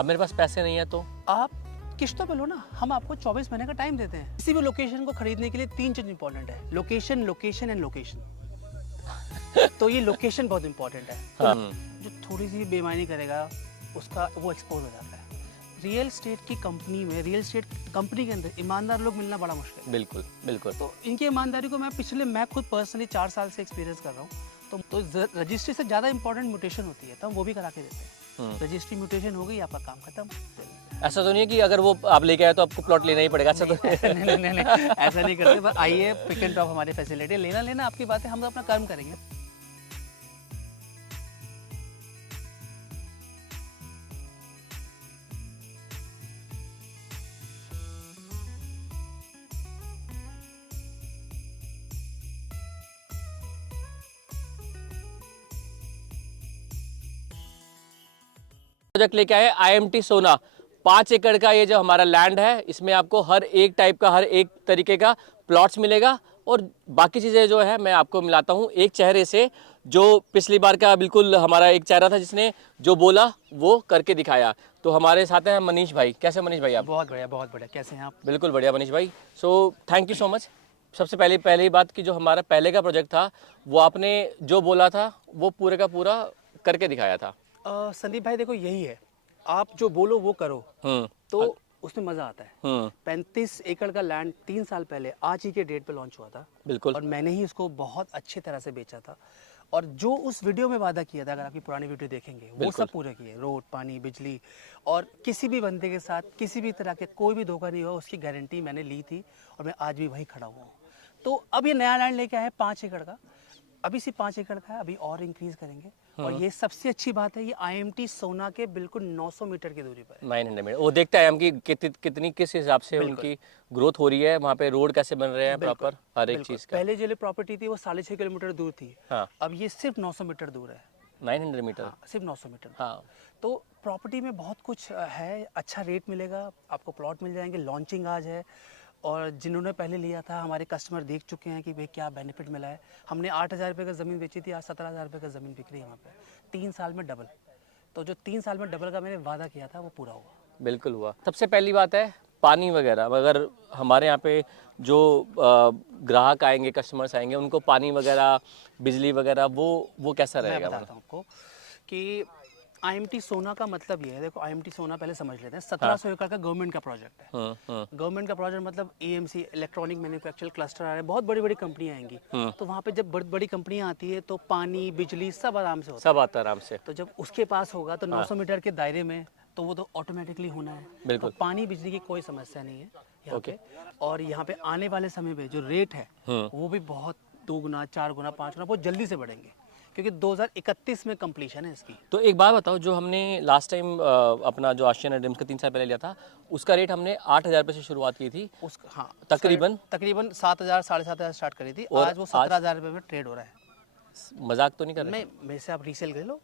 अब मेरे पास पैसे नहीं है तो आप किश्तों पे लो ना, हम आपको 24 महीने का टाइम देते हैं। किसी भी लोकेशन को खरीदने के लिए 3 चीज इंपॉर्टेंट है, लोकेशन, लोकेशन एंड लोकेशन। तो ये लोकेशन बहुत इंपॉर्टेंट है। हाँ। जो थोड़ी सी बेईमानी करेगा उसका वो एक्सपोज हो जाता है। रियल एस्टेट की कंपनी में, रियल एस्टेट कंपनी के अंदर ईमानदार लोग मिलना बड़ा मुश्किल है। बिल्कुल बिल्कुल। तो इनकी ईमानदारी को मैं खुद पर्सनली 4 साल से एक्सपीरियंस कर रहा हूँ। तो रजिस्ट्री से ज़्यादा इंपॉर्टेंट म्यूटेशन होती है, तो हम वो भी करा के देते हैं। रजिस्ट्री म्यूटेशन हो गई, आपका काम खत्म। ऐसा तो नहीं है कि अगर वो आप लेके आए तो आपको प्लॉट लेना ही पड़ेगा, ऐसा तो नहीं, ऐसा नहीं करते। बस आइए, पिक एंड ड्रॉप हमारी फैसिलिटी, लेना आपकी बात है, हम तो अपना काम करेंगे। प्रोजेक्ट लेके आए IMT सोना। 5 एकड़ का ये जो हमारा लैंड है, इसमें आपको हर एक टाइप का, हर एक तरीके का प्लॉट्स मिलेगा। और बाकी चीज़ें जो है मैं आपको मिलाता हूँ एक चेहरे से, जो पिछली बार का बिल्कुल हमारा एक चेहरा था जिसने जो बोला वो करके दिखाया। तो हमारे साथ हैं मनीष भाई। कैसे मनीष भाई आप? बहुत बढ़िया। कैसे हैं आप? बिल्कुल बढ़िया मनीष भाई। सो थैंक यू सो मच। सबसे पहली बात कि जो हमारा पहले का प्रोजेक्ट था वो आपने जो बोला था वो पूरे का पूरा करके दिखाया था। संदीप भाई देखो, यही है, आप जो बोलो वो करो तो उसमें मजा आता है। 35 एकड़ का लैंड 3 साल पहले आज ही के डेट पे लॉन्च हुआ था। बिल्कुल। और मैंने ही उसको बहुत अच्छी तरह से बेचा था। और जो उस वीडियो में वादा किया था, अगर आपकी पुरानी वीडियो देखेंगे, वो सब पूरे किए। रोड, पानी, बिजली, और किसी भी बंदे के साथ किसी भी तरह के कोई भी धोखा नहीं हुआ, उसकी गारंटी मैंने ली थी। और मैं आज भी वहीं खड़ा हुआ हूँ। तो अब ये नया लैंड लेके आए 5 एकड़ का। अभी सिर्फ 5 एकड़ का है, अभी और इंक्रीज करेंगे। और ये सबसे अच्छी बात है, ये IMT सोना के बिल्कुल 900 मीटर की दूरी पर है। 900 मीटर। वो देखता है हम कि कितनी किस हिसाब से उनकी ग्रोथ हो रही है, वहाँ पे रोड कैसे बन रहे हैं प्रॉपर, हर एक चीज़ का। पहले जो प्रॉपर्टी थी वो 6.5 किलोमीटर दूर थी। हाँ। अब ये सिर्फ 900 मीटर दूर है। 900 मीटर। हाँ, सिर्फ 900 मीटर। हाँ। तो प्रॉपर्टी में बहुत कुछ है, अच्छा रेट मिलेगा आपको, प्लॉट मिल जाएंगे। लॉन्चिंग आज है, और जिन्होंने पहले लिया था हमारे कस्टमर देख चुके हैं कि भाई क्या बेनिफिट मिला है। हमने 8,000 रुपये का ज़मीन बेची थी, आज 17,000 रुपये का ज़मीन बिक रही है वहाँ पे। 3 साल में डबल। तो जो 3 साल में डबल का मैंने वादा किया था वो पूरा हुआ। बिल्कुल हुआ। सबसे पहली बात है पानी वगैरह। अगर हमारे यहाँ पे जो ग्राहक आएंगे, कस्टमर्स आएंगे, उनको पानी वगैरह, बिजली वगैरह वो कैसा रहेगा? मैं बताता हूँ आपको कि IMT सोना का मतलब ये है। देखो, IMT सोना पहले समझ लेते हैं। 1700 एकड़ का गवर्नमेंट का प्रोजेक्ट है। गवर्नमेंट का प्रोजेक्ट मतलब AMC, इलेक्ट्रॉनिक मैन्युफैक्चरिंग क्लस्टर आ रहे हैं, बहुत बड़ी बड़ी कंपनियां आएंगी। तो वहाँ पे जब बड़ी कंपनियां आती है तो पानी, बिजली सब आराम से होता है। सब आता है आराम से। तो जब उसके पास होगा तो 900 मीटर के दायरे में, तो वो तो ऑटोमेटिकली होना है। बिल्कुल। तो पानी बिजली की कोई समस्या नहीं है यहाँ पे। और यहाँ पे आने वाले समय में जो रेट है वो भी बहुत 2 गुना, 4 गुना, 5 गुना बहुत जल्दी से बढ़ेंगे, क्योंकि 2031 में कंप्लीशन है इसकी। तो एक बात बताओ, जो हमने लास्ट टाइम अपना जो आशियाना ड्रीम्स का 3 साल पहले लिया था, उसका रेट हमने 8,000 रुपये से शुरुआत की थी। हाँ, तकरीबन 7,000 साढ़े 7,000 स्टार्ट करी थी। आज वो 17,000 रुपये में ट्रेड हो रहा है। मजाक तो नहीं कर रहे? मैं मेरे से आप रीसेल कर लो।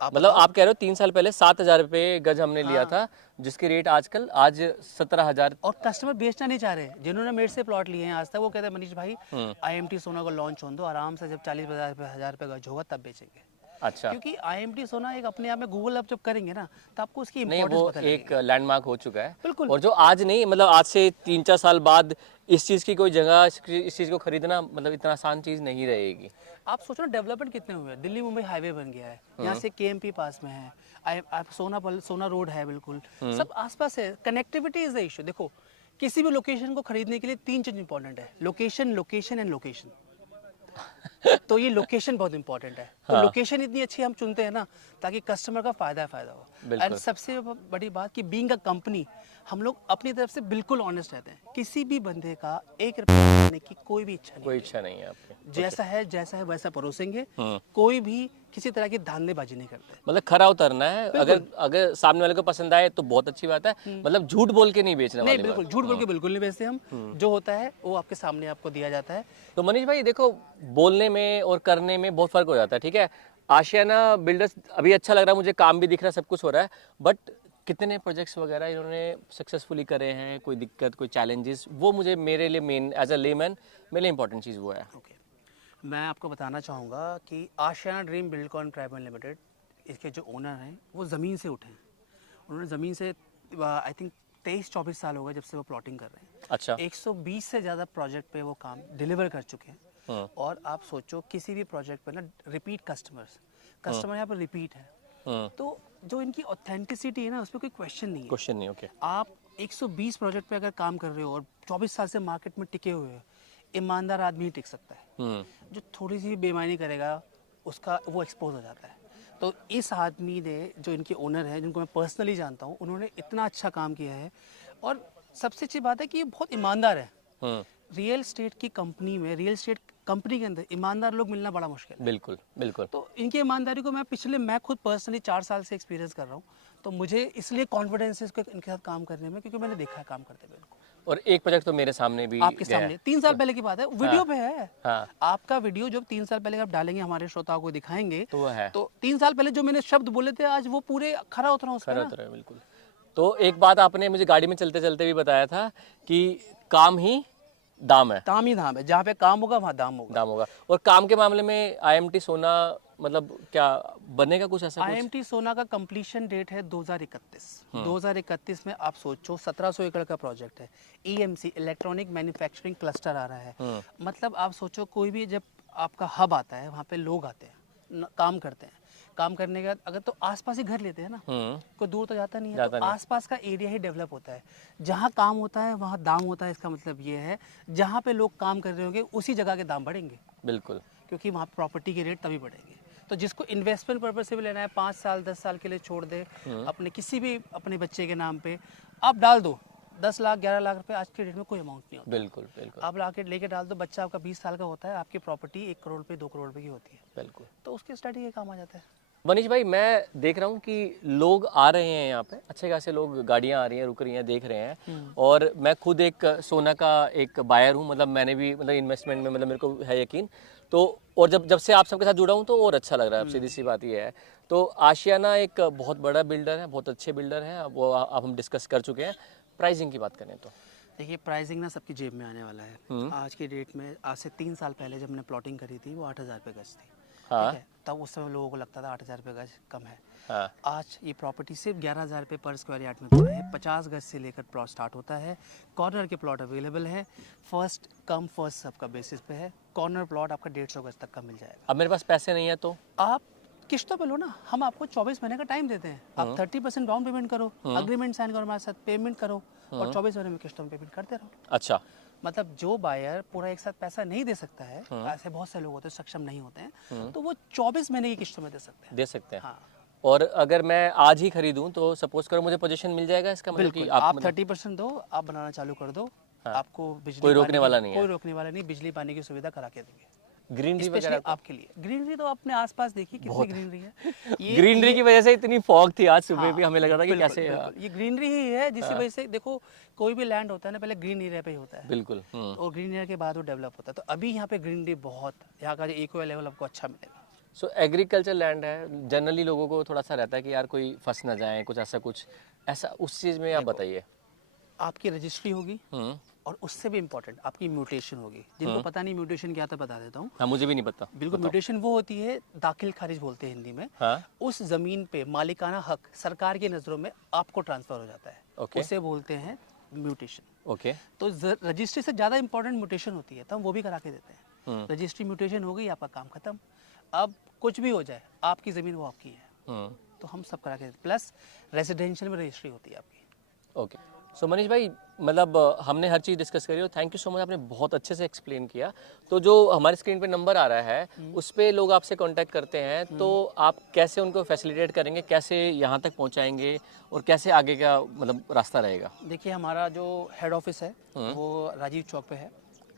मतलब आप कह रहे हो 3 साल पहले 7,000 रुपये गज हमने लिया था, जिसकी रेट आज 17,000। और कस्टमर बेचना नहीं चाह रहे। जिन्होंने मेरे से प्लॉट लिए हैं आज तक, वो कहते हैं मनीष भाई IMT सोना को लॉन्च होने दो, आराम से जब 40,000 रुपये गज होगा तब बेचेंगे। अच्छा। क्योंकि IMT सोना एक अपने आप में, गूगल आप जब करेंगे ना तो आपको उसकी नहीं, इंपॉर्टेंस वो पता एक लगेगी। लैंडमार्क हो चुका है। बिल्कुल। और जो आज नहीं, मतलब आज से 3-4 साल बाद इस चीज़ की कोई जगह, इस चीज़ को खरीदना मतलब इतना आसान चीज़ नहीं रहेगी। आप सोचो डेवलपमेंट कितने हुए हैं। दिल्ली मुंबई हाईवे बन गया है, यहाँ से KMP पास में है, आप सोना रोड है, बिल्कुल सब आसपास है। Connectivity is the issue. देखो, किसी भी लोकेशन को खरीदने के लिए 3 चीज इंपॉर्टेंट है, लोकेशन, लोकेशन एंड लोकेशन। तो ये लोकेशन बहुत इंपॉर्टेंट है। तो लोकेशन इतनी अच्छी हम चुनते हैं ना, ताकि कस्टमर का फायदा हो। एंड सबसे बड़ी बात कि बीइंग अ कंपनी, हम लोग अपनी तरफ से बिल्कुल ऑनेस्ट रहते हैं। किसी भी बंदे का 1 रुपया लेने की कोई भी इच्छा नहीं। कोई इच्छा नहीं है आपकी। जैसा है वैसा परोसेंगे। कोई भी किसी तरह की धांधलेबाजी नहीं करते। मतलब खरा उतरना है। अगर सामने वाले को पसंद आए तो बहुत अच्छी बात है। मतलब झूठ बोल के नहीं बेचने वाली। नहीं, बिल्कुल झूठ बोल के बिल्कुल नहीं बेचते हम। जो होता है वो आपके सामने आपको दिया जाता है। तो मनीष भाई देखो, बोलने में और करने में बहुत फर्क हो जाता है, ठीक है। आशियाना बिल्डर्स अभी अच्छा लग रहा है मुझे, काम भी दिख रहा है, सब कुछ हो रहा है, बट कितने प्रोजेक्ट्स वगैरह इन्होंने सक्सेसफुली करे हैं, कोई दिक्कत, कोई चैलेंजेस, वो मुझे, मेरे लिए मेन एज अ लेमैन, मेरे लिए इंपॉर्टेंट चीज़ वो है। मैं आपको बताना चाहूँगा कि आशियाना ड्रीम बिल्डकॉन प्राइवेट लिमिटेड, इसके जो ओनर हैं वो ज़मीन से उठे हैं। उन्होंने ज़मीन से आई थिंक 23-24 साल हो गए जब से वो प्लॉटिंग कर रहे हैं। अच्छा। 120 से ज़्यादा प्रोजेक्ट पे वो काम डिलीवर कर चुके हैं। और आप सोचो किसी भी प्रोजेक्ट पे ना रिपीट कस्टमर यहाँ पर रिपीट है। तो जो इनकी ऑथेंटिसिटी है ना, उस पर कोई क्वेश्चन नहीं है। क्वेश्चन नहीं, ओके। आप 120 प्रोजेक्ट पे अगर काम कर रहे हो और 24 साल से मार्केट में टिके हुए हो, ईमानदार आदमी ही टिक सकता है। जो थोड़ी सी भी बेईमानी करेगा उसका वो एक्सपोज हो जाता है। तो इस आदमी ने, जो इनके ओनर हैं, जिनको मैं पर्सनली जानता हूँ, उन्होंने इतना अच्छा काम किया है। और सबसे अच्छी बात है कि ये बहुत ईमानदार है। रियल एस्टेट की कंपनी में, रियल एस्टेट कंपनी के अंदर ईमानदार लोग मिलना बड़ा मुश्किल है। बिल्कुल बिल्कुल। तो इनकी ईमानदारी को मैं खुद पर्सनली 4 साल से एक्सपीरियंस कर रहा हूँ। तो मुझे इसलिए कॉन्फिडेंस है इसको इनके साथ काम करने में, क्योंकि मैंने देखा है काम करते हुए इनको। और एक प्रोजेक्ट तो मेरे सामने भी आपके गया सामने है। 3 साल पहले की बात है, वीडियो पे है। हाँ। आपका वीडियो जो 3 साल पहले आप डालेंगे, हमारे श्रोताओं को दिखाएंगे, तो वो है। तो 3 साल पहले जो मैंने शब्द बोले थे, आज वो पूरे खरा उतरा उस पे खरा ना। उतरा है, बिल्कुल। तो एक बात आपने मुझे गाड़ी में चलते चलते भी बताया था कि काम ही दाम है। दाम ही दाम है, जहाँ पे काम होगा वहाँ दाम होगा। दाम होगा। और काम के मामले में आईएमटी सोना मतलब क्या बनेगा कुछ ऐसा कुछ? आईएमटी सोना का कंप्लीशन डेट है 2031। 2031 में आप सोचो 1700 एकड़ का प्रोजेक्ट है। ईएमसी, इलेक्ट्रॉनिक मैन्युफैक्चरिंग क्लस्टर आ रहा है। मतलब आप सोचो कोई भी जब आपका हब आता है, वहाँ पे लोग आते हैं, काम करते हैं। काम करने के बाद अगर तो आसपास ही घर लेते हैं ना, कोई दूर तो जाता नहीं है, तो आसपास का एरिया ही डेवलप होता है। जहाँ काम होता है वहाँ दाम होता है। इसका मतलब ये है जहाँ पे लोग काम कर रहे होंगे उसी जगह के दाम बढ़ेंगे। बिल्कुल। क्योंकि वहाँ प्रॉपर्टी के रेट तभी बढ़ेंगे। तो जिसको इन्वेस्टमेंट पर्पज से भी लेना है, 5 साल 10 साल के लिए छोड़ दे, अपने किसी भी अपने बच्चे के नाम पे आप डाल दो। 10 लाख 11 लाख रुपए आज के डेट में कोई अमाउंट नहीं होता। बिल्कुल बिल्कुल। आप लाके लेके डाल दो, बच्चा आपका 20 साल का होता है, आपकी प्रॉपर्टी 1 करोड़ पे 2 करोड़ पे की होती है। बिल्कुल। तो उसके स्टडी के काम आ जाता है। मनीष भाई, मैं देख रहा हूँ कि लोग आ रहे हैं यहाँ पे, अच्छे खासे लोग, गाड़ियाँ आ रही हैं, रुक रही हैं, देख रहे हैं। और मैं खुद एक सोना का एक बायर हूँ, मतलब मैंने भी मतलब इन्वेस्टमेंट में मतलब मेरे को है यकीन। तो और जब से आप सबके साथ जुड़ा हूँ तो और अच्छा लग रहा है। अब सीधी सी बात ये है। तो आशियाना एक बहुत बड़ा बिल्डर है, बहुत अच्छे बिल्डर हैं, अब वो अब हम डिस्कस कर चुके हैं। प्राइसिंग की बात करें तो देखिए, प्राइसिंग ना सबकी जेब में आने वाला है। आज की डेट में, आज से 3 साल पहले जब मैंने प्लॉटिंग करी थी, वो 8,000 रुपये गज थी। हाँ। ठीक है, तब उस समय लोगों को लगता था 8,000 रुपये गज कम है। हाँ। आज ये प्रॉपर्टी सिर्फ 11,000 रुपये पर स्क्वायर यार्ड में पड़ा है। 50 गज से लेकर प्लॉट स्टार्ट होता है। कॉर्नर के प्लॉट अवेलेबल है। फर्स्ट कम फर्स्ट सर्व का बेसिस पे है। कॉर्नर प्लॉट आपका 150 गज तक का मिल जाएगा। अब मेरे पास पैसे नहीं है तो आप किस्तों पे लो ना, हम आपको 24 महीने का टाइम देते हैं। आप 30% डाउन पेमेंट करो, अग्रीमेंट साइन करो हमारे साथ, पेमेंट करो और 24 महीने में किस्तों में पेमेंट करते रहो। अच्छा। मतलब जो बायर पूरा एक साथ पैसा नहीं दे सकता है, ऐसे बहुत से लोग होते हैं सक्षम नहीं होते हैं, तो वो 24 महीने की किस्तों में दे सकते हैं। दे सकते हैं। हाँ। और अगर मैं आज ही खरीदूं तो सपोज करो मुझे पोजीशन मिल जाएगा इसका मतलब कि आप 30% दो, आप बनाना चालू कर दो। आपको बिजली कोई रोकने वाला नहीं है। कोई रोकने वाला नहीं, बिजली पानी की सुविधा करा के देंगे ग्रीनरी स्पेशली वगैरह आपके लिए। ग्रीनरी तो अपने आसपास देखिए कितनी ग्रीनरी है। ग्रीनरी की वजह से इतनी फॉग थी आज सुबह भी, हमें लग रहा था कि कैसे ये ग्रीनरी ही है जिसकी वजह से देखो कोई भी लैंड होता है ना, पहले ग्रीन एरिया पे ही होता है। बिल्कुल। और ग्रीन एरिया के बाद वो डेवलप होता है। तो अभी यहाँ पे ग्रीनरी बहुत, यहाँ का जो इको लेवल आपको अच्छा मिलेगा। सो एग्रीकल्चर लैंड है, जनरली लोगों को थोड़ा सा रहता है कि यार कोई फंस ना जाए, कुछ ऐसा उस चीज़ में आप बताइए। आपकी रजिस्ट्री होगी और उससे भी इम्पोर्टेंट आपकी म्यूटेशन होगी। जिनको पता नहीं म्यूटेशन क्या था बता देता हूँ। हाँ, मुझे भी नहीं पता। बिल्कुल, म्यूटेशन वो होती है, दाखिल खारिज बोलते हैं हिंदी में। हाँ? उस जमीन पे मालिकाना हक सरकार की नज़रों में आपको ट्रांसफर हो जाता है। ओके। उसे बोलते हैं म्यूटेशन। ओके। तो रजिस्ट्री से ज़्यादा इंपॉर्टेंट म्यूटेशन होती है, तो हम वो भी करा के देते हैं। रजिस्ट्री म्यूटेशन हो गई, आपका काम खत्म। अब कुछ भी हो जाए, आपकी ज़मीन वो आपकी है, तो हम सब करा के देते। प्लस रेजिडेंशियल में रजिस्ट्री होती है आपकी। ओके। सो मनीष भाई, मतलब हमने हर चीज़ डिस्कस करी और थैंक यू सो मच, आपने बहुत अच्छे से एक्सप्लेन किया। तो जो हमारे स्क्रीन पे नंबर आ रहा है उस पे लोग आपसे कांटेक्ट करते हैं, तो आप कैसे उनको फैसिलिटेट करेंगे, कैसे यहाँ तक पहुँचाएंगे और कैसे आगे का मतलब रास्ता रहेगा? देखिए, हमारा जो हेड ऑफिस है वो राजीव चौक पे है।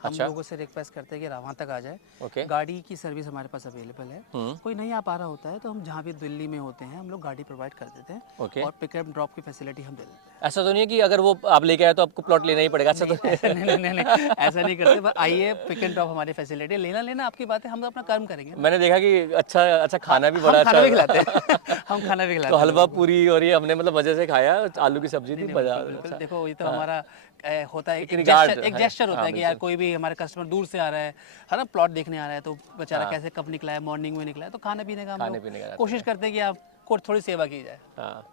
हम लोगों से रिक्वेस्ट करते हैं कि वहाँ तक आ जाए। ओके। गाड़ी की सर्विस हमारे पास अवेलेबल है। कोई नहीं आ पा रहा होता है तो हम जहाँ भी दिल्ली में होते हैं हम लोग गाड़ी प्रोवाइड कर देते हैं। ओके। और पिकअप ड्रॉप की फैसिलिटी हम दे देते हैं। ऐसा तो नहीं है कि अगर वो आप लेके आए तो आपको प्लॉट लेना ही पड़ेगा? ऐसा तो नहीं, ऐसा नहीं करते। पर आइए, पिक एंड ड्रॉप हमारी फैसिलिटी, लेना आपकी बात है, हम तो अपना कर्म करेंगे। मैंने देखा कि अच्छा खाना भी बड़ा खाना भी खिलाते हैं। हम खाना भी खिलाते तो हैं। हलवा पूरी और ये हमने मतलब मजे से खाया, आलू की सब्जी थी, बिल्कुल। देखो, ये तो हमारा होता है, एक regard जेस्चर होता है कि यार कोई भी हमारे कस्टमर दूर से आ रहा है ना, प्लॉट देखने आ रहा है, तो बेचारा कैसे कब निकला है, मॉर्निंग में निकला है, तो खाने पीने का हम लोग कोशिश करते हैं कि आपको थोड़ी सेवा की जाए। हाँ।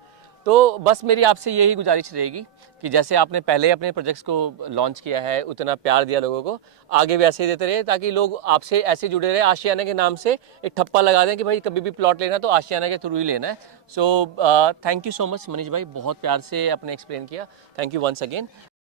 तो बस मेरी आपसे यही गुजारिश रहेगी कि जैसे आपने पहले अपने प्रोजेक्ट्स को लॉन्च किया है, उतना प्यार दिया लोगों को, आगे भी ऐसे ही देते रहे ताकि लोग आपसे ऐसे जुड़े रहे। आशियाना के नाम से एक ठप्पा लगा दें कि भाई कभी भी प्लॉट लेना तो आशियाना के थ्रू ही लेना है। So thank you so much Manish भाई, बहुत प्यार से आपने एक्सप्लेन किया। Thank you once again.